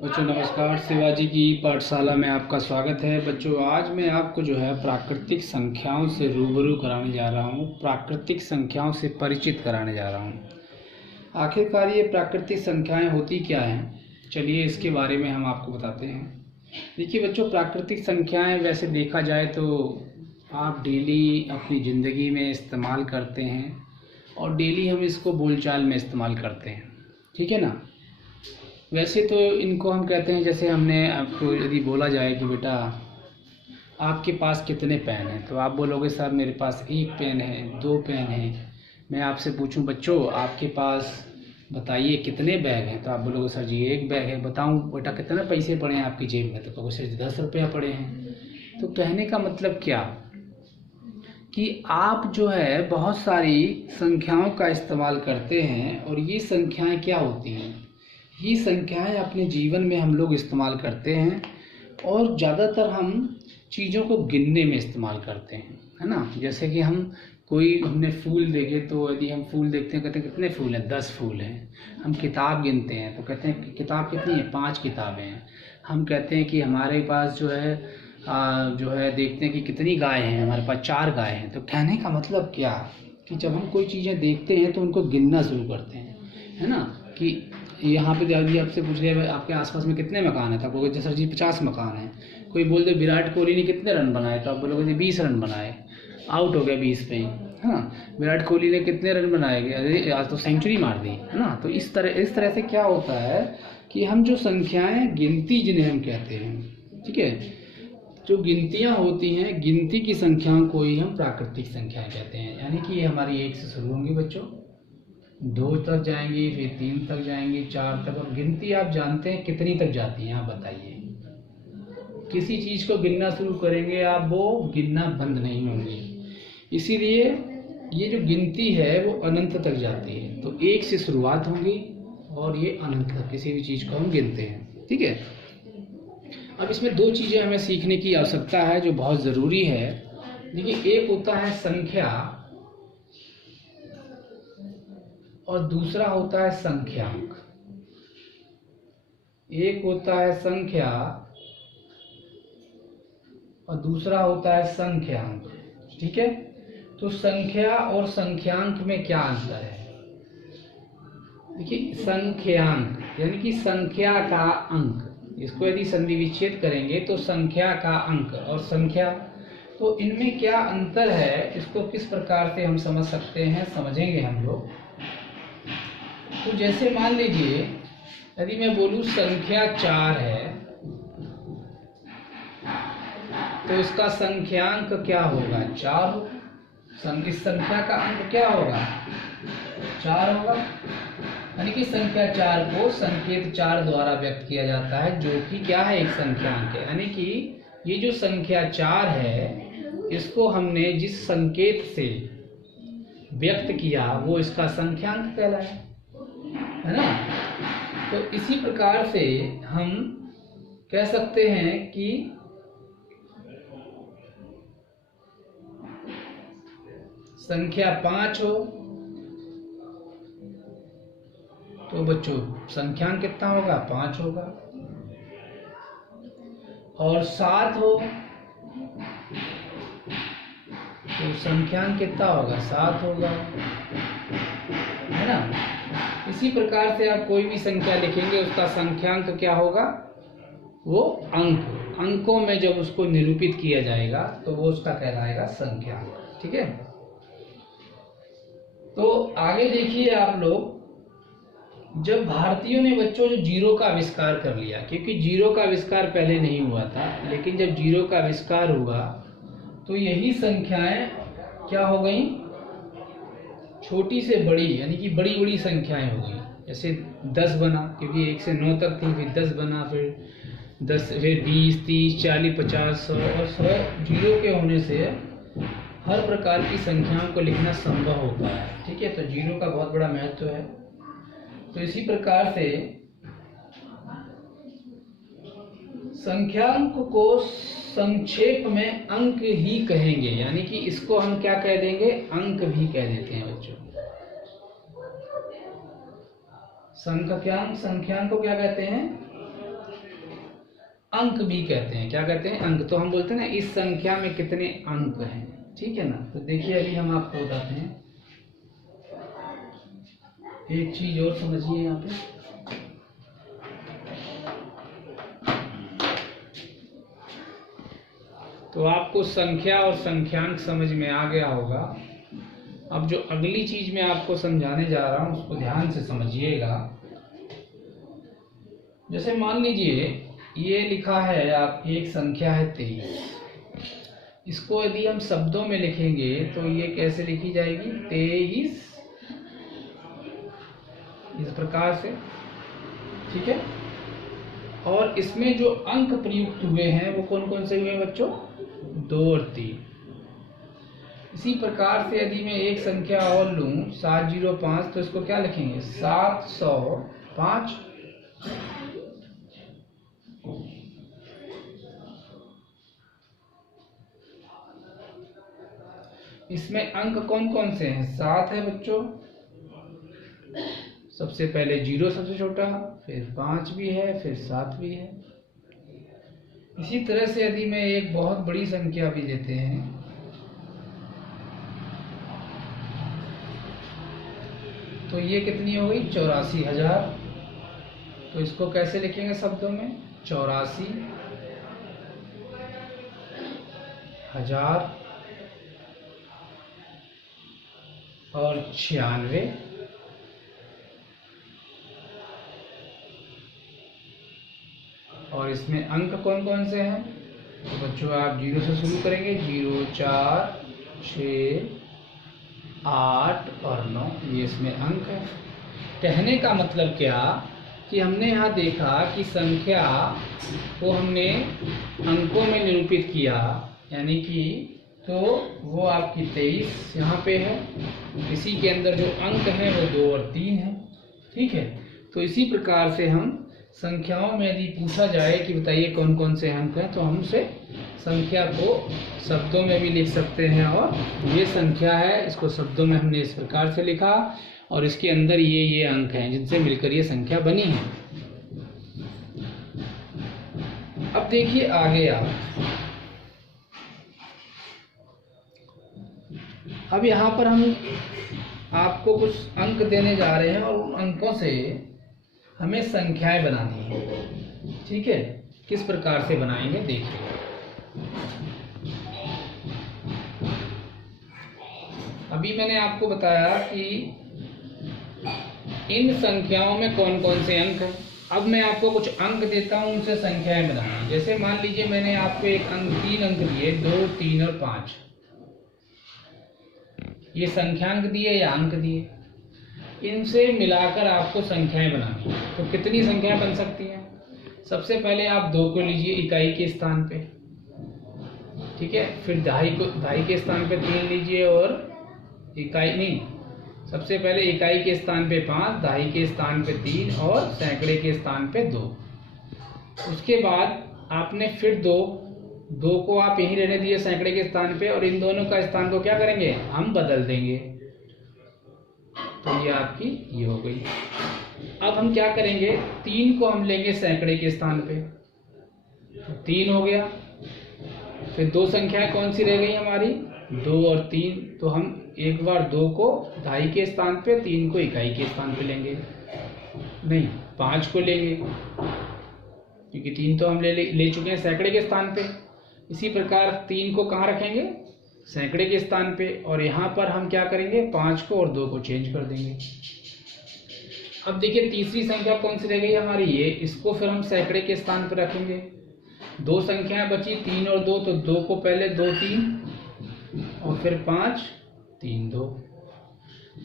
बच्चों नमस्कार। शिवाजी की पाठशाला में आपका स्वागत है। बच्चों आज मैं आपको जो है प्राकृतिक संख्याओं से रूबरू कराने जा रहा हूँ, प्राकृतिक संख्याओं से परिचित कराने जा रहा हूँ। आखिरकार ये प्राकृतिक संख्याएं होती क्या हैं, चलिए इसके बारे में हम आपको बताते हैं। देखिए बच्चों, प्राकृतिक संख्याएं वैसे देखा जाए तो आप डेली अपनी ज़िंदगी में इस्तेमाल करते हैं और डेली हम इसको बोलचाल में इस्तेमाल करते हैं, ठीक है ना। वैसे तो इनको हम कहते हैं, जैसे हमने आपको यदि बोला जाए कि बेटा आपके पास कितने पेन हैं, तो आप बोलोगे सर मेरे पास एक पेन है, दो पेन है। मैं आपसे पूछूं बच्चों आपके पास बताइए कितने बैग हैं, तो आप बोलोगे सर जी एक बैग है। बताऊं बेटा कितने पैसे पड़े हैं आपकी जेब में, तो कहोगे सर 10 रुपया पड़े हैं। तो कहने का मतलब क्या कि आप जो है बहुत सारी संख्याओं का इस्तेमाल करते हैं और ये संख्याएं क्या होती हैं, ये संख्याएं अपने जीवन में हम लोग इस्तेमाल करते हैं और ज़्यादातर हम चीज़ों को गिनने में इस्तेमाल करते हैं, है ना। जैसे कि हमने फूल देखे तो यदि हम फूल देखते हैं कहते हैं कितने फूल हैं, 10 फूल हैं। हम किताब गिनते हैं तो कहते हैं कि किताब कितनी है, 5 किताबें हैं। हम कहते हैं कि हमारे पास जो है देखते हैं कि कितनी गाय हैं, हमारे पास 4 गाय हैं। तो कहने का मतलब क्या कि जब हम कोई चीज़ें देखते हैं तो उनको गिनना शुरू करते हैं, है ना। कि यहाँ पे यदि आपसे पूछ लिया आपके आसपास में कितने मकान हैं, तो आप बोलोगे सर जी 50 मकान हैं। कोई बोल दे विराट कोहली ने कितने रन बनाए, तो आप बोलोगे जी 20 रन बनाए, आउट हो गया 20 पे ही, है ना। विराट कोहली ने कितने रन बनाए, अरे आज तो सेंचुरी मार दी, है ना। तो इस तरह से क्या होता है कि हम जो संख्याएं गिनती जिन्हें हम कहते हैं, ठीक है, जो गिनतियाँ होती हैं, गिनती की संख्याओं को ही हम प्राकृतिक संख्याएं कहते हैं। यानी कि ये हमारी 1 से शुरू होंगी बच्चों, 2 तक जाएंगी, फिर 3 तक जाएंगी, 4 तक। और गिनती आप जानते हैं कितनी तक जाती है, आप बताइए। किसी चीज़ को गिनना शुरू करेंगे आप, वो गिनना बंद नहीं होंगी। इसीलिए ये जो गिनती है वो अनंत तक जाती है। तो 1 से शुरुआत होंगी और ये अनंत तक किसी भी चीज़ को हम गिनते हैं, ठीक है। अब इसमें 2 चीज़ें हमें सीखने की आवश्यकता है जो बहुत ज़रूरी है। देखिए, एक होता है संख्या और दूसरा होता है संख्यांक। एक होता है संख्या और दूसरा होता है संख्यांक, ठीक है। तो संख्या और संख्यांक में क्या अंतर है। देखिए, संख्यांक यानी कि संख्या का अंक, इसको यदि संधि विच्छेद करेंगे तो संख्या का अंक और संख्या, तो इनमें क्या अंतर है, इसको किस प्रकार से हम समझ सकते हैं, समझेंगे हम लोग। तो जैसे मान लीजिए यदि मैं बोलूं संख्या 4 है, तो इसका संख्यांक क्या होगा, 4। इस संख्या का अंक क्या होगा, 4 होगा। यानी कि संख्या 4 को संकेत 4 द्वारा व्यक्त किया जाता है, जो कि क्या है, एक संख्यांक है। यानी कि ये जो संख्या 4 है, इसको हमने जिस संकेत से व्यक्त किया वो इसका संख्यांक कहलाया, है ना। तो इसी प्रकार से हम कह सकते हैं कि संख्या 5 हो तो बच्चों संख्यांक कितना होगा, 5 होगा। और 7 हो तो संख्यांक कितना होगा, 7 होगा, है ना। इसी प्रकार से आप कोई भी संख्या लिखेंगे उसका संख्यांक क्या होगा, वो अंकों में जब उसको निरूपित किया जाएगा तो वो उसका कहलाएगा संख्यांक, ठीक है। तो आगे देखिए आप लोग, जब भारतीयों ने बच्चों जो जीरो का आविष्कार कर लिया, क्योंकि जीरो का आविष्कार पहले नहीं हुआ था, लेकिन जब जीरो का आविष्कार हुआ तो यही संख्याएं क्या हो गई, छोटी से बड़ी, यानी कि बड़ी बड़ी संख्याएं हो गई। जैसे 10 बना, क्योंकि 1 से 9 तक थी, फिर 10 बना, फिर 10, फिर 20, 30, 40, 50, 100 और 100 जीरो के होने से हर प्रकार की संख्याओं को लिखना संभव होता है, ठीक है। तो जीरो का बहुत बड़ा महत्व है। तो इसी प्रकार से संख्यांक को संक्षेप में अंक ही कहेंगे, यानी कि इसको हम क्या कह देंगे, अंक भी कह देते हैं बच्चों। संख्यांक को क्या कहते हैं, अंक भी कहते हैं। क्या कहते हैं? अंक। तो हम बोलते हैं ना इस संख्या में कितने अंक हैं, ठीक है ना। तो देखिए अभी हम आपको बताते हैं, एक चीज और समझिए यहाँ पे। तो आपको संख्या और संख्यांक समझ में आ गया होगा। अब जो अगली चीज मैं आपको समझाने जा रहा हूं उसको ध्यान से समझिएगा। जैसे मान लीजिए ये लिखा है आपकी एक संख्या है 23। इसको यदि हम शब्दों में लिखेंगे तो ये कैसे लिखी जाएगी? 23, इस प्रकार से, ठीक है। और इसमें जो अंक प्रयुक्त हुए हैं वो कौन कौन से हुए हैं बच्चों? 2 और 3। इसी प्रकार से यदि मैं एक संख्या और लूं 705, तो इसको क्या लिखेंगे? 705। इसमें अंक कौन कौन से हैं? 7 है बच्चों, सबसे पहले 0 सबसे छोटा, फिर 5 भी है, फिर 7 भी है। इसी तरह से यदि मैं एक बहुत बड़ी संख्या भी लेते हैं, तो ये कितनी हो गई? 84,000। तो इसको कैसे लिखेंगे शब्दों में? 84,000 और 96। और इसमें अंक कौन कौन से हैं? तो बच्चों आप 0 से शुरू करेंगे, 0, 4, 6, 8 और 9, ये इसमें अंक है। कहने का मतलब क्या कि हमने यहाँ देखा कि संख्या को हमने अंकों में निरूपित किया, यानी कि तो वो आपकी 23 यहाँ पे है। इसी के अंदर जो अंक हैं वो 2 और 3 हैं, ठीक है। तो इसी प्रकार से हम संख्याओं में यदि पूछा जाए कि बताइए कौन कौन से अंक हैं, तो हम उसे संख्या को शब्दों में भी लिख सकते हैं। और ये संख्या है, इसको शब्दों में हमने इस प्रकार से लिखा और इसके अंदर ये अंक हैं जिनसे मिलकर ये संख्या बनी है। अब देखिए आगे अब यहाँ पर हम आपको कुछ अंक देने जा रहे हैं और उन अंकों से हमें संख्याएं बनानी है, ठीक है। किस प्रकार से बनाएंगे देखिए। अभी मैंने आपको बताया कि इन संख्याओं में कौन कौन से अंक हैं। अब मैं आपको कुछ अंक देता हूं, उनसे संख्याएं बनाना। जैसे मान लीजिए मैंने आपको एक अंक 3 अंक दिए, 2, 3 और 5। ये संख्यांक दिए या अंक दिए, इनसे मिलाकर आपको संख्याएं बनानी। तो कितनी संख्याएं बन सकती हैं? सबसे पहले आप 2 को लीजिए इकाई के स्थान पे, ठीक है। फिर दहाई के स्थान पे 3 लीजिए और इकाई नहीं, सबसे पहले इकाई के स्थान पे 5, दहाई के स्थान पे 3 और सैकड़े के स्थान पे 2। उसके बाद आपने फिर 2 को आप यहीं रहने दिए सैकड़े के स्थान पे, और इन दोनों का स्थान को क्या करेंगे? हम बदल देंगे। तो ये आपकी ये हो गई। अब हम क्या करेंगे? 3 को हम लेंगे सैकड़े के स्थान पे, तो 3 हो गया। फिर 2 संख्याएं कौन सी रह गई हमारी? 2 और 3। तो हम एक बार 2 को दहाई के स्थान पे, 3 को इकाई के स्थान पे लेंगे, नहीं 5 को लेंगे क्योंकि 3 तो हम ले चुके हैं सैकड़े के स्थान पे। इसी प्रकार 3 को कहाँ रखेंगे? सैकड़े के स्थान पे। और यहाँ पर हम क्या करेंगे? 5 को और 2 को चेंज कर देंगे। अब देखिए तीसरी संख्या कौन सी रह गई हमारी? ये, इसको फिर हम सैकड़े के स्थान पर रखेंगे। 2 संख्याएं बची, 3 और 2, तो 2 को पहले 2, 3 और फिर 5, 3, 2।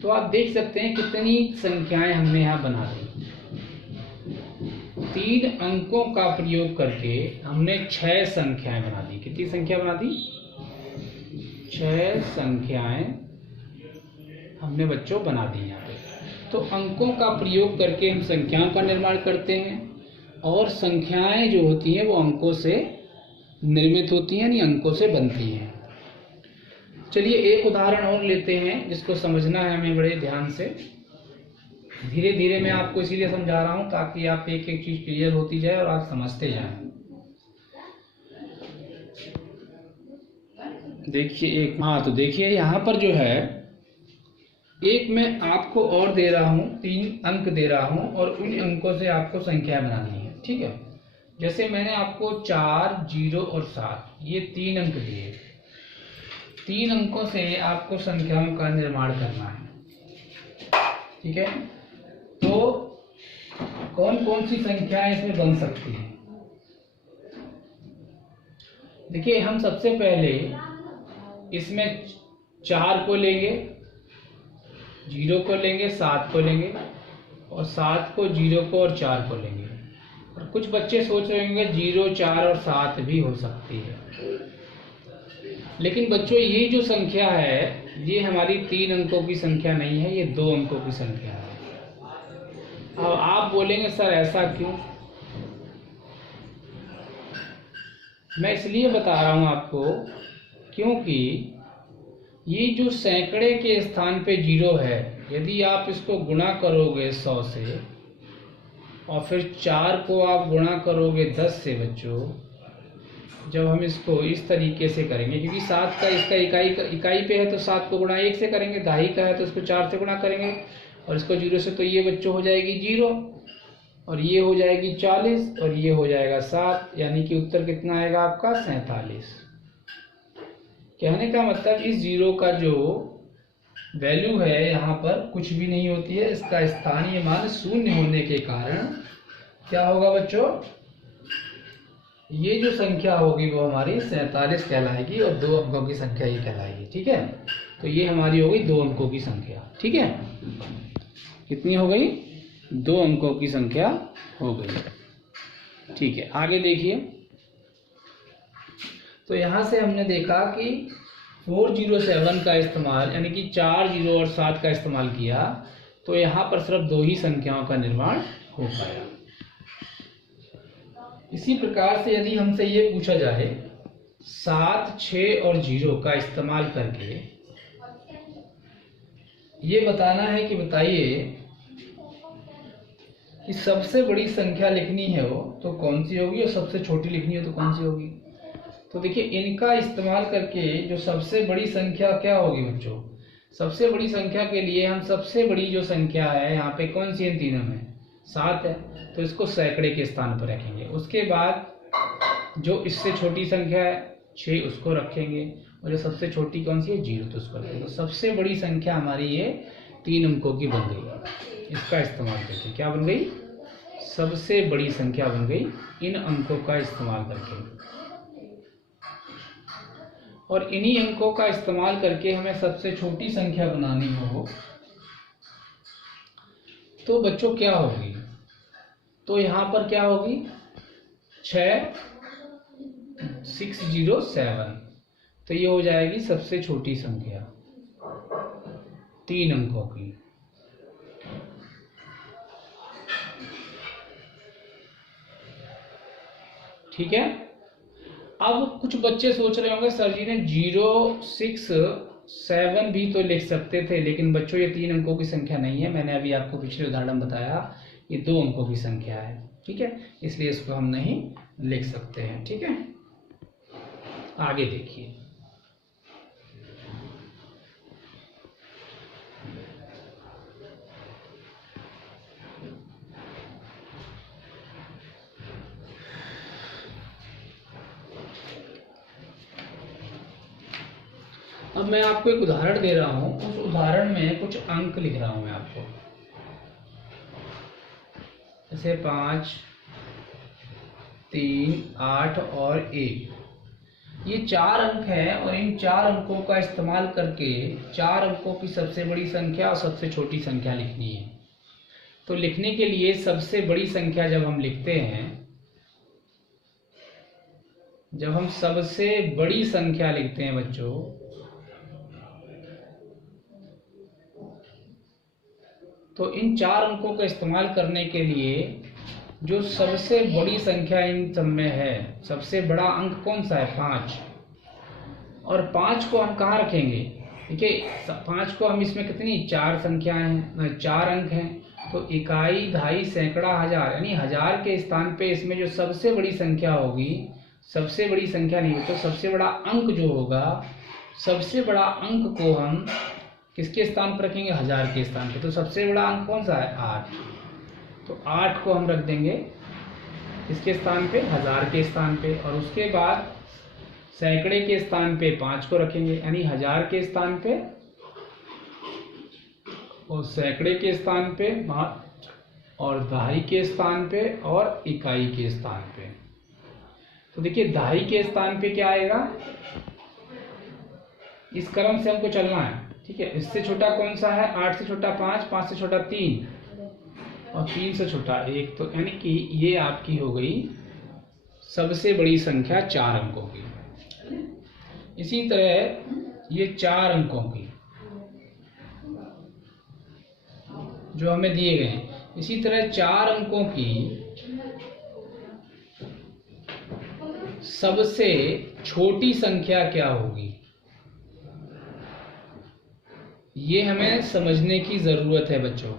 तो आप देख सकते हैं कितनी संख्याएं हमने यहाँ बना दी। 3 अंकों का प्रयोग करके हमने 6 संख्याएं बना दी। कितनी संख्या बना दी? 6 संख्याएं हमने बच्चों बना दी यहाँ पे। तो अंकों का प्रयोग करके हम संख्याओं का निर्माण करते हैं, और संख्याएं जो होती हैं वो अंकों से निर्मित होती हैं, यानी अंकों से बनती हैं। चलिए एक उदाहरण और लेते हैं जिसको समझना है हमें बड़े ध्यान से। धीरे धीरे मैं आपको इसीलिए समझा रहा हूँ ताकि आप एक एक चीज़ क्लियर होती जाए और आप समझते जाएं। देखिए एक, हाँ तो देखिए यहाँ पर जो है एक मैं आपको और दे रहा हूँ, 3 अंक दे रहा हूँ और उन अंकों से आपको संख्या बनानी है। ठीक है, जैसे मैंने आपको 4, 0 और 7 ये 3 अंक दिए, 3 अंकों से आपको संख्याओं का निर्माण करना है। ठीक है, तो कौन कौन सी संख्याएं इसमें बन सकती हैं? देखिए हम सबसे पहले इसमें 4 को लेंगे, 0 को लेंगे, 7 को लेंगे और 7 को, 0 को और 4 को लेंगे। और कुछ बच्चे सोच रहे होंगे 0, 4 और 7 भी हो सकती है, लेकिन बच्चों ये जो संख्या है ये हमारी 3 अंकों की संख्या नहीं है, ये 2 अंकों की संख्या है। अब आप बोलेंगे सर ऐसा क्यों? मैं इसलिए बता रहा हूं आपको क्योंकि ये जो सैकड़े के स्थान पे 0 है, यदि आप इसको गुणा करोगे 100 से और फिर 4 को आप गुणा करोगे 10 से बच्चों, जब हम इसको इस तरीके से करेंगे, क्योंकि 7 का इसका इकाई पे है तो 7 को गुणा 1 से करेंगे, दहाई का है तो इसको 4 से गुणा करेंगे और इसको 0 से, तो ये बच्चों हो जाएगी 0 और ये हो जाएगी 40 और ये हो जाएगा 7, यानी कि उत्तर कितना आएगा आपका 47। कहने का मतलब इस 0 का जो वैल्यू है यहाँ पर कुछ भी नहीं होती है, इसका स्थानीय मान 0 होने के कारण क्या होगा बच्चों, ये जो संख्या होगी वो हमारी 47 कहलाएगी और 2 अंकों की संख्या ये कहलाएगी। ठीक है, तो ये हमारी हो गई 2 अंकों की संख्या। ठीक है, कितनी हो गई? 2 अंकों की संख्या हो गई। ठीक है, आगे देखिए। तो यहाँ से हमने देखा कि 407 का इस्तेमाल, यानी कि 4, 0 और 7 का इस्तेमाल किया तो यहाँ पर सिर्फ 2 ही संख्याओं का निर्माण हो पाया। इसी प्रकार से यदि हमसे ये पूछा जाए 7, 6 और 0 का इस्तेमाल करके ये बताना है कि बताइए कि सबसे बड़ी संख्या लिखनी है वो तो कौन सी होगी और सबसे छोटी लिखनी है तो कौन सी होगी। तो देखिए इनका इस्तेमाल करके जो सबसे बड़ी संख्या क्या होगी बच्चों, सबसे बड़ी संख्या के लिए हम सबसे बड़ी जो संख्या है यहाँ पे कौन सी है, तीनों में 7 है, तो इसको सैकड़े के स्थान पर रखेंगे। उसके बाद जो इससे छोटी संख्या है 6 उसको रखेंगे और जो सबसे छोटी कौन सी है 0 तो उसको रखेंगे। तो सबसे बड़ी संख्या हमारी ये 3 अंकों की बन गई। इसका इस्तेमाल करके क्या बन गई, सबसे बड़ी संख्या बन गई इन अंकों का इस्तेमाल करके। और इन्हीं अंकों का इस्तेमाल करके हमें सबसे छोटी संख्या बनानी हो तो बच्चों क्या होगी, तो यहाँ पर क्या होगी 6,607, तो ये हो जाएगी सबसे छोटी संख्या 3 अंकों की। ठीक है, अब कुछ बच्चे सोच रहे होंगे सर जी ने 067 भी तो लिख सकते थे, लेकिन बच्चों ये 3 अंकों की संख्या नहीं है। मैंने अभी आपको पिछले उदाहरण बताया ये 2 अंकों की संख्या है। ठीक है, इसलिए इसको हम नहीं लिख सकते हैं। ठीक है, आगे देखिए। अब मैं आपको एक उदाहरण दे रहा हूं, उस उदाहरण में कुछ अंक लिख रहा हूं मैं आपको, जैसे 5, 3, 8 और 1, ये 4 अंक हैं और इन 4 अंकों का इस्तेमाल करके 4 अंकों की सबसे बड़ी संख्या और सबसे छोटी संख्या लिखनी है। तो लिखने के लिए सबसे बड़ी संख्या जब हम लिखते हैं, जब हम सबसे बड़ी संख्या लिखते हैं बच्चों, तो इन 4 अंकों का इस्तेमाल करने के लिए जो सबसे बड़ी संख्या इन सब में है, सबसे बड़ा अंक कौन सा है 5, और 5 को हम कहाँ रखेंगे, देखिए 5 को हम इसमें कितनी 4 संख्याएं हैं, 4 अंक हैं, तो इकाई, दहाई, सैकड़ा, हजार, यानी 1000 के स्थान पे इसमें जो सबसे बड़ी संख्या होगी, सबसे बड़ी संख्या नहीं तो सबसे बड़ा अंक जो होगा सबसे बड़ा अंक को हम किसके स्थान पर रखेंगे? 1000 के स्थान पे। तो सबसे बड़ा अंक कौन सा है? 8। तो 8 को हम रख देंगे किसके स्थान पे? 1000 के स्थान पे। और उसके बाद सैकड़े के स्थान पे 5 को रखेंगे, यानी 1000 के स्थान पे और सैकड़े के स्थान पे 5 और दहाई के स्थान पे और इकाई के स्थान पे। तो देखिए दहाई के स्थान पे क्या आएगा? इस क्रम से हमको चलना है, ठीक है। इससे छोटा कौन सा है? 8 से छोटा 5, 5 से छोटा 3 और 3 से छोटा 1। तो यानी कि ये आपकी हो गई सबसे बड़ी संख्या 4 अंकों की। इसी तरह ये 4 अंकों की जो हमें दिए गए हैं, इसी तरह 4 अंकों की सबसे छोटी संख्या क्या होगी, ये हमें समझने की जरूरत है बच्चों।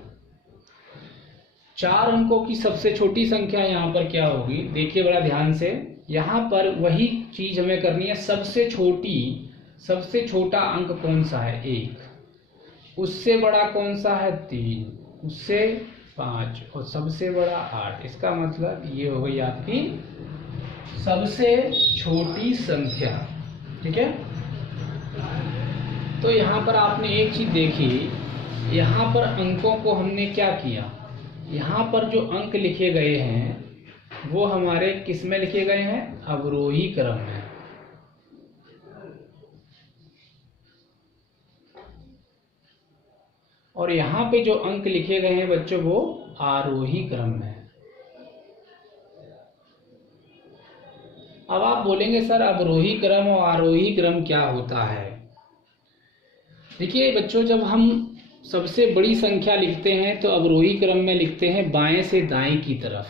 4 अंकों की सबसे छोटी संख्या यहाँ पर क्या होगी? देखिए बड़ा ध्यान से, यहाँ पर वही चीज हमें करनी है। सबसे छोटा अंक कौन सा है? 1। उससे बड़ा कौन सा है? 3। उससे 5 और सबसे बड़ा 8। इसका मतलब ये हो गई आपकी सबसे छोटी संख्या, ठीक है। तो यहाँ पर आपने एक चीज देखी, यहाँ पर अंकों को हमने क्या किया, यहाँ पर जो अंक लिखे गए हैं वो हमारे किस में लिखे गए हैं? अवरोही क्रम में। और यहाँ पे जो अंक लिखे गए हैं बच्चों वो आरोही क्रम में। अब आप बोलेंगे सर अवरोही क्रम और आरोही क्रम क्या होता है? देखिए बच्चों, जब हम सबसे बड़ी संख्या लिखते हैं तो अवरोही क्रम में लिखते हैं बाएं से दाएं की तरफ,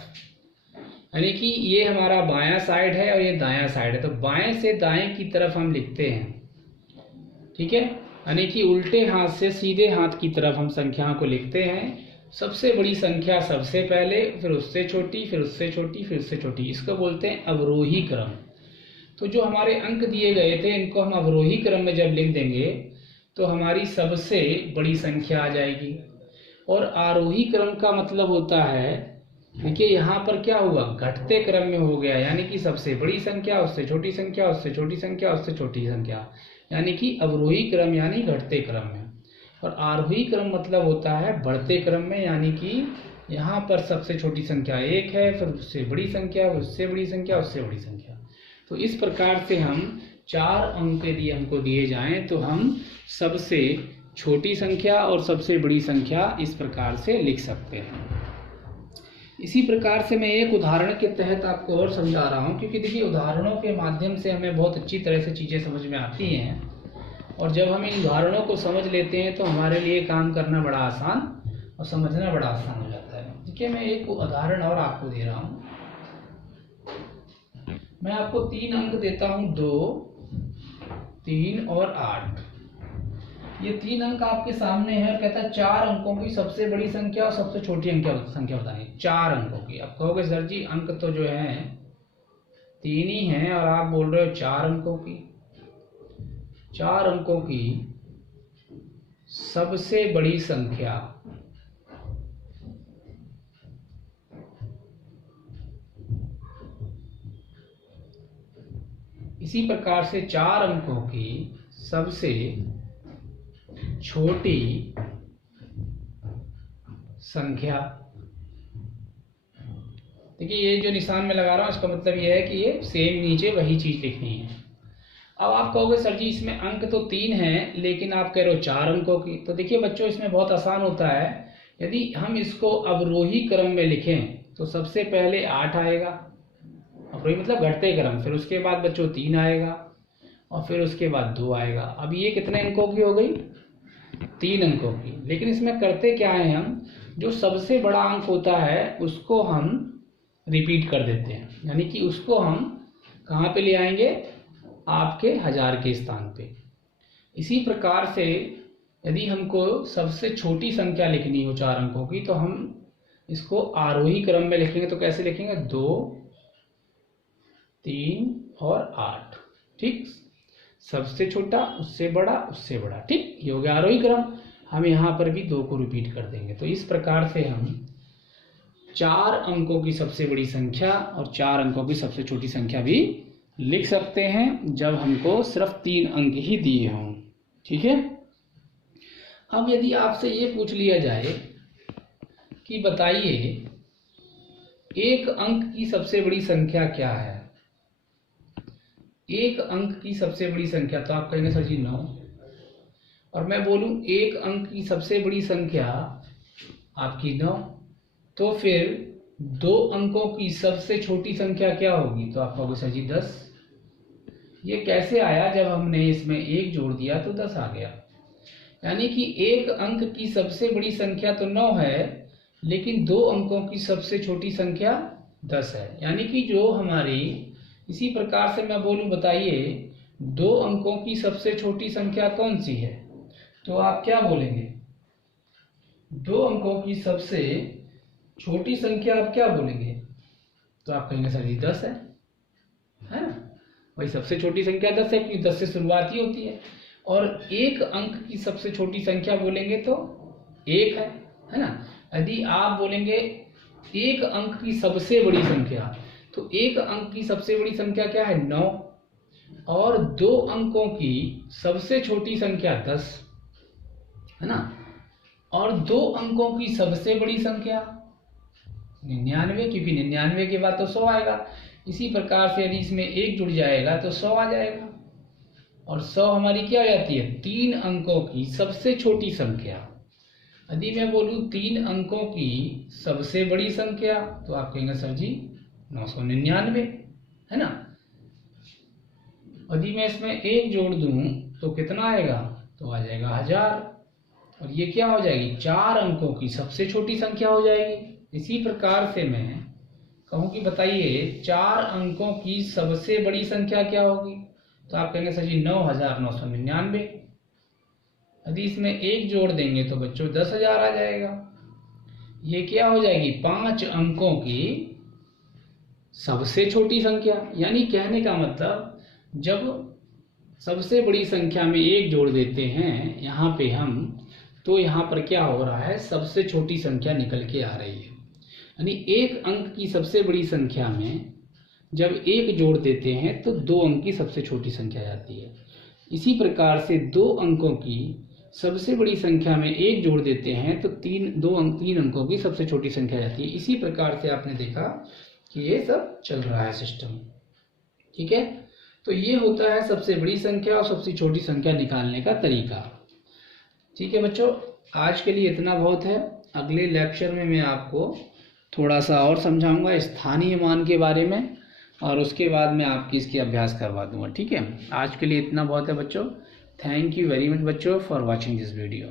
यानी कि ये हमारा बायां साइड है और ये दायां साइड है। तो बाएं से दाएं की तरफ हम लिखते हैं, ठीक है, यानी कि उल्टे हाथ से सीधे हाथ की तरफ हम संख्याओं को लिखते हैं। सबसे बड़ी संख्या सबसे पहले, फिर उससे छोटी, फिर उससे छोटी, फिर उससे छोटी। इसको बोलते हैं अवरोही क्रम। तो जो हमारे अंक दिए गए थे इनको हम अवरोही क्रम में जब लिख देंगे तो हमारी सबसे बड़ी संख्या आ जाएगी। और आरोही क्रम का मतलब होता है, देखिए यहाँ पर क्या हुआ? घटते क्रम में हो गया, यानी कि सबसे बड़ी संख्या, उससे छोटी संख्या, उससे छोटी संख्या, उससे छोटी संख्या, यानी कि अवरोही क्रम यानी घटते क्रम में। और आरोही क्रम मतलब होता है बढ़ते क्रम में, यानी कि यहाँ पर सबसे छोटी संख्या 1 है, फिर उससे बड़ी संख्या, उससे बड़ी संख्या, उससे बड़ी संख्या। तो इस प्रकार से हम 4 अंक यदि हमको दिए जाएं तो हम सबसे छोटी संख्या और सबसे बड़ी संख्या इस प्रकार से लिख सकते हैं। इसी प्रकार से मैं एक उदाहरण के तहत आपको और समझा रहा हूँ, क्योंकि देखिए उदाहरणों के माध्यम से हमें बहुत अच्छी तरह से चीज़ें समझ में आती हैं। और जब हम इन उदाहरणों को समझ लेते हैं तो हमारे लिए काम करना बड़ा आसान और समझना बड़ा आसान हो जाता है। देखिए मैं एक उदाहरण और आपको दे रहा हूँ। मैं आपको 3 अंक देता हूँ, 2, 3 और 8। ये 3 अंक आपके सामने है और कहता है 4 अंकों की सबसे बड़ी संख्या और सबसे छोटी संख्या बतानी। 4 अंकों की। अब कहोगे सर जी अंक तो जो है 3 ही हैं और आप बोल रहे हो 4 अंकों की। 4 अंकों की सबसे बड़ी संख्या इसी प्रकार से 4 अंकों की सबसे छोटी संख्या। देखिए ये जो निशान में लगा रहा हूं इसका मतलब ये है कि ये सेम नीचे वही चीज लिखनी है। अब आप कहोगे सर जी इसमें अंक तो 3 हैं लेकिन आप कह रहे हो 4 अंकों की। तो देखिए बच्चों इसमें बहुत आसान होता है। यदि हम इसको अवरोही क्रम में लिखें तो सबसे पहले 8 आएगा, अवरोही मतलब घटते क्रम, फिर उसके बाद बच्चों 3 आएगा और फिर उसके बाद 2 आएगा। अब ये कितने अंकों की हो गई? 3 अंकों की। लेकिन इसमें करते क्या है, हम जो सबसे बड़ा अंक होता है उसको हम रिपीट कर देते हैं, यानी कि उसको हम कहाँ पे ले आएंगे? आपके 1000 के स्थान पे। इसी प्रकार से यदि हमको सबसे छोटी संख्या लिखनी हो 4 अंकों की तो हम इसको आरोही क्रम में लिखेंगे। तो कैसे लिखेंगे? 2, 3 और 8। ठीक। सबसे छोटा, उससे बड़ा, उससे बड़ा। ठीक, ये हो गया आरोही क्रम। हम यहाँ पर भी 2 को रिपीट कर देंगे। तो इस प्रकार से हम 4 अंकों की सबसे बड़ी संख्या और 4 अंकों की सबसे छोटी संख्या भी लिख सकते हैं जब हमको सिर्फ 3 अंक ही दिए हों। ठीक है। अब यदि आपसे ये पूछ लिया जाए कि बताइए 1 अंक की सबसे बड़ी संख्या क्या है, 1 अंक की सबसे बड़ी संख्या, तो आप कहेंगे सर जी 9। और मैं बोलूं 1 अंक की सबसे बड़ी संख्या आपकी 9, तो फिर 2 अंकों की सबसे छोटी संख्या क्या होगी, तो आप कहोगे सर जी 10। ये कैसे आया, जब हमने इसमें 1 जोड़ दिया तो 10 आ गया। यानी कि 1 अंक की सबसे बड़ी संख्या तो 9 है, लेकिन 2 अंकों की सबसे छोटी संख्या 10 है। यानी कि जो हमारी, इसी प्रकार से मैं बोलूं बताइए 2 अंकों की सबसे छोटी संख्या कौन सी है, तो आप क्या बोलेंगे, 2 अंकों की सबसे छोटी संख्या आप क्या बोलेंगे, तो आप कहेंगे सर जी 10 है ना। वही सबसे छोटी संख्या 10 है, क्योंकि 10 से शुरुआत ही होती है। और 1 अंक की सबसे छोटी संख्या बोलेंगे तो 1 है ना। यदि आप बोलेंगे 1 अंक की सबसे बड़ी संख्या, तो 1 अंक की सबसे बड़ी संख्या क्या है, 9। और 2 अंकों की सबसे छोटी संख्या 10 है ना। और 2 अंकों की सबसे बड़ी संख्या 99, क्योंकि 99 के बाद तो 100 आएगा। इसी प्रकार से यदि इसमें 1 जुड़ जाएगा तो 100 आ जाएगा। और 100 हमारी क्या हो जाती है, 3 अंकों की सबसे छोटी संख्या। यदि मैं बोलूं 3 अंकों की सबसे बड़ी संख्या, तो आप कहेंगे सर जी 999 है ना। यदि मैं इसमें 1 जोड़ दूं तो कितना आएगा, तो आ जाएगा 1000। और ये क्या हो जाएगी, 4 अंकों की सबसे छोटी संख्या हो जाएगी। इसी प्रकार से मैं कहूं कि बताइए 4 अंकों की सबसे बड़ी संख्या क्या होगी, तो आप कहेंगे सर जी 9999। यदि इसमें 1 जोड़ देंगे तो बच्चों 10,000 आ जाएगा। ये क्या हो जाएगी, 5 अंकों की सबसे छोटी संख्या। यानी कहने का मतलब, जब सबसे बड़ी संख्या में 1 जोड़ देते हैं यहाँ पे हम, तो यहाँ पर क्या हो रहा है, सबसे छोटी संख्या निकल के आ रही है। यानी 1 अंक की सबसे बड़ी संख्या में जब 1 जोड़ देते हैं तो 2 अंक की सबसे छोटी संख्या आती है। इसी प्रकार से 2 अंकों की सबसे बड़ी संख्या में 1 जोड़ देते हैं तो 3 अंकों की सबसे छोटी संख्या आती है। इसी प्रकार से आपने देखा कि ये सब चल रहा है सिस्टम। ठीक है। तो ये होता है सबसे बड़ी संख्या और सबसे छोटी संख्या निकालने का तरीका। ठीक है बच्चों, आज के लिए इतना बहुत है। अगले लेक्चर में मैं आपको थोड़ा सा और समझाऊंगा स्थानीय मान के बारे में, और उसके बाद मैं आपकी इसकी अभ्यास करवा दूंगा। ठीक है, आज के लिए इतना बहुत है बच्चों। थैंक यू वेरी मच बच्चों फॉर वॉचिंग दिस वीडियो।